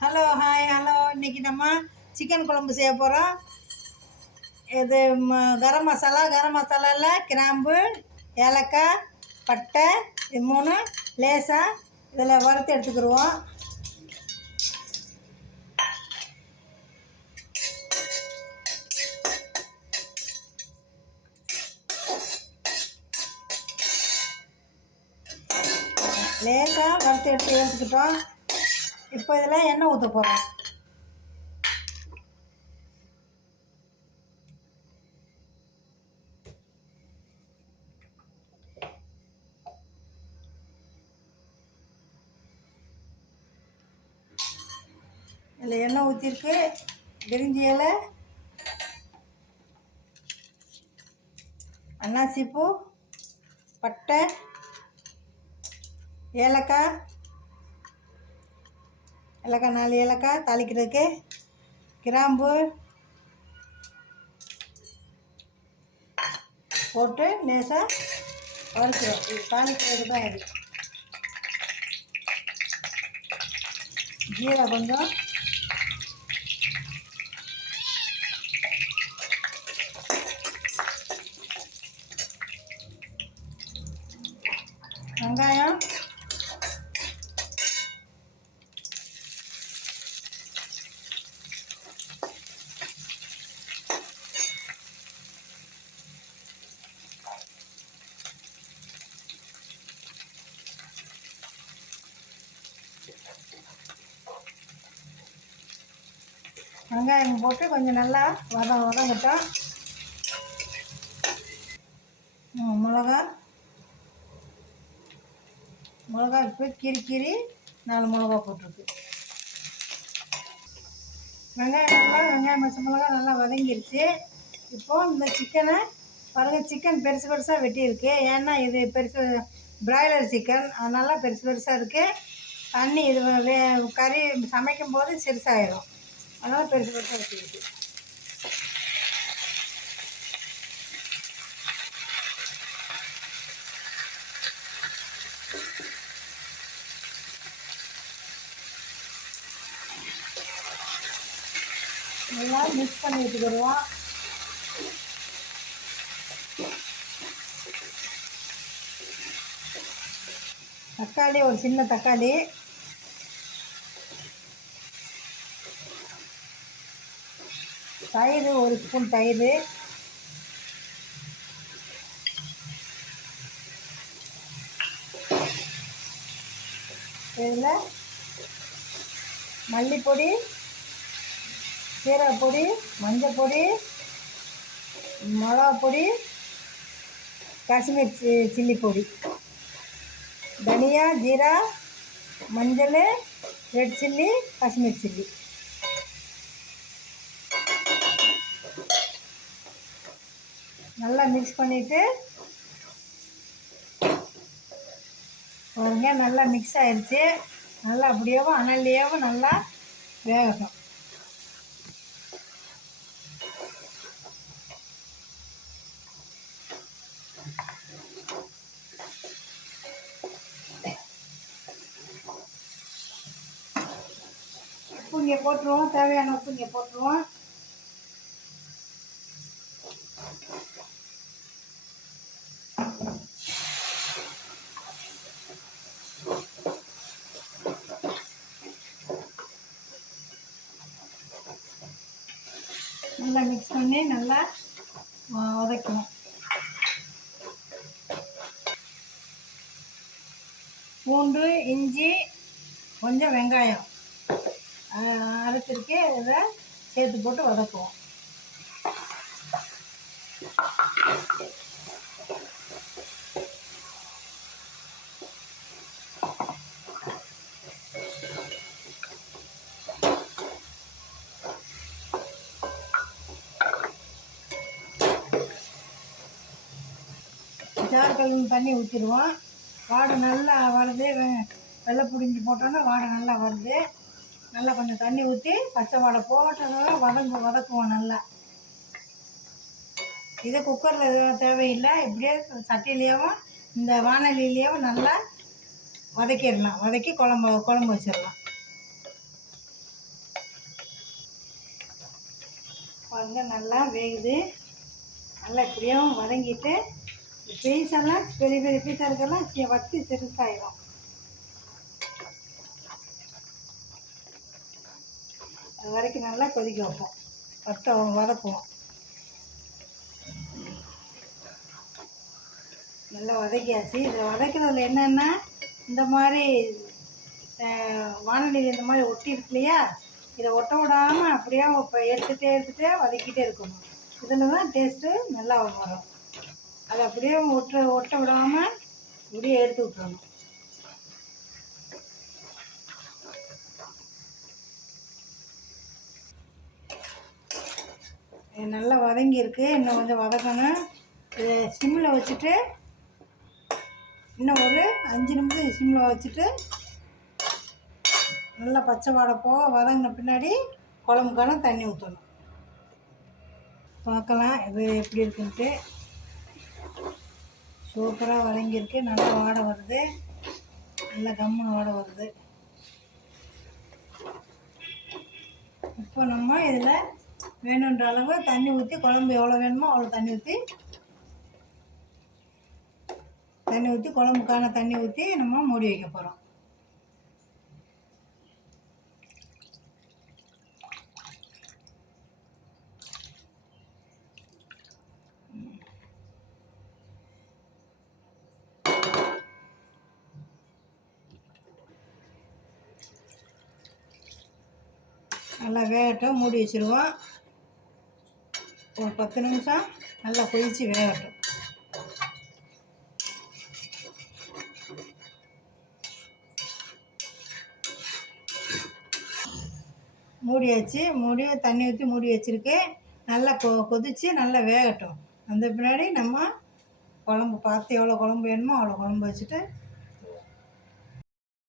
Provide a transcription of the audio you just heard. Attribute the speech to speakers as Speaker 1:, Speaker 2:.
Speaker 1: Hello hi hello இன்றைக்கி நம்ம chicken குழம்பு செய்ய போகிறோம் இது ம- கரம் மசாலா கரம் மசாலாவில் கிராம்பு ஏலக்காய் பட்டை இது மூணு லேசாக இதில் வறுத்து எடுத்துக்கிடுவோம் லேசாக வறுத்து எடுத்து எடுத்துக்கிட்டோம். இப்போ இதில் எண்ணெய் ஊற்ற போகிறோம் இதில் எண்ணெய் ஊற்றிருக்கு பிரிஞ்சி இலை. அன்னாசிப்பூ பட்டை ஏலக்காய் ஏலக்காய் நாலு ஏலக்காய் தாளிக்கிறதுக்கு. கிராம்பு போட்டு லேசாக வறுக்கிறோம் இது தாளிக்கிறது தான் இது. ஜீரா கொஞ்சம். வெங்காயம். வெங்காயம் போட்டு கொஞ்சம் நல்லா வத வதங்கட்டும். மிளகா. மிளகா இப்போ கீறி கீறி நாலு மிளகா போட்டிருக்கு. வெங்காயம் நல்லா வெங்காயம் பச்சை மிளகா நல்லா வதங்கிருச்சு. இப்போது இந்த சிக்கனை பாருங்கள் சிக்கன் பெருசு பெருசாக வெட்டியிருக்கு. ஏன்னா இது பெருசு பிராய்லர் சிக்கன். அதனால் பெருசு பெருசாக இருக்குது தண்ணி இது வே கறி சமைக்கும் போது சிறுசாயிரும். அதனால் பெருசு பெருசாக வெட்டியிருக்கு நல்லா மிக்ஸ் பண்ணி வச்சுக்கிடுவோம் தக்காளி ஒரு சின்ன தக்காளி. தயிர் ஒரு ஸ்பூன் தயிர். இதில் மல்லிப்பொடி சீரகப்பொடி மஞ்சள் பொடி மிளகா பொடி காஷ்மீர் சி சில்லி பொடி. தனியா ஜீரா மஞ்சள் ரெட் சில்லி காஷ்மீர் சில்லி. நல்லா மிக்ஸ் பண்ணிவிட்டு பாருங்க நல்லா மிக்ஸ் ஆயிடுச்சு நல்லா அப்படியேவும் அனல்லையாகவும் நல்லா வேகட்டும். உப்பு இங்கே போட்டுருவோம். தேவையான உப்பு இங்கே போட்டுருவோம். நல்லா மிக்ஸ் பண்ணி நல்லா வ- வதக்கணும். பூண்டு இஞ்சி கொஞ்சம் வெங்காயம். அரைச்சிருக்கு இதை சேர்த்து போட்டு வதக்குவோம். தார் கழுவி தண்ணி ஊற்றிடுவோம் வாடை நல்லா வருது வெள்ளை பிடிஞ்சி போட்டோன்னா வாடை நல்லா வருது நல்லா கொஞ்சம் தண்ணி ஊற்றி பச்சை வாடை போட்டோன்னா வதங்கு வதக்குவோம் நல்லா. இது குக்கரில் எதுவும் தேவையில்லை. இப்படியே சட்டிலேயும் இந்த வானொலியிலேயும் நல்லா வதக்கிடலாம். வதக்கி குழம்பு குழம்பு வச்சிடலாம். பாருங்க நல்லா வேகுது. நல்லா இப்படியும் வதங்கிட்டு பீஸ் எல்லாம் பெரிய பெரிய பீஸாக இருக்கலாம் சி- வத்தி சிறுசாயிடும் அது வரைக்கும் நல்லா கொதிக்க வைப்போம். வத்த வதக்குவோம். நல்லா வதக்கியாச்சு. இதை வதக்கிறதுல என்னென்னா இந்த மாதிரி வானொலியில் இந்த மாதிரி ஒட்டி இருக்கு இல்லையா? இதை ஒட்ட விடாமல் அப்படியே இப்போ எடுத்துகிட்டே எடுத்துகிட்டே வதக்கிட்டே இருக்கணும். இதில் தான் டேஸ்ட்டு நல்லா வரும். அதை அப்படியே ஒட்ட ஒட்ட விடாமல் இப்படியே எடுத்து விட்டுறணும். நல்லா வதங்கியிருக்கு. இன்னும் கொஞ்சம் வதக்கணும். இதை சிம்மில் வச்சுட்டு இன்னும் ஒரு அஞ்சு நிமிஷம் சிம்மில் வச்சுட்டு நல்லா பச்சை வாடப்போ போக வதங்கின பின்னாடி குழம்புக்கான தண்ணி ஊற்றணும் பார்க்கலாம் இது எப்படி இருக்குன்ட்டு. சூப்பராக வதங்கியிருக்கு. நல்லா வாடை வருது. நல்லா கம்முன்னு வாடை வருது. இப்போ நம்ம இதில் வேணுன்ற அளவு தண்ணி ஊற்றி குழம்பு எவ்வளோ வேணுமோ அவ்வளோ தண்ணி ஊற்றி தண்ணி ஊற்றி குழம்புக்கான தண்ணி ஊற்றி நம்ம மூடி வைக்க போகிறோம் நல்லா வேகட்டும் மூடி வச்சுருவோம். ஒரு பத்து நிமிஷம் நல்லா கொதித்து வேகட்டும். மூடி வச்சு மூடி தண்ணி ஊற்றி மூடி வச்சுருக்கு. நல்லா கொ கொதித்து நல்லா வேகட்டும். அந்த பின்னாடி நம்ம குழம்பு பார்த்து எவ்வளோ குழம்பு வேணுமோ அவ்வளோ குழம்பு வச்சுட்டு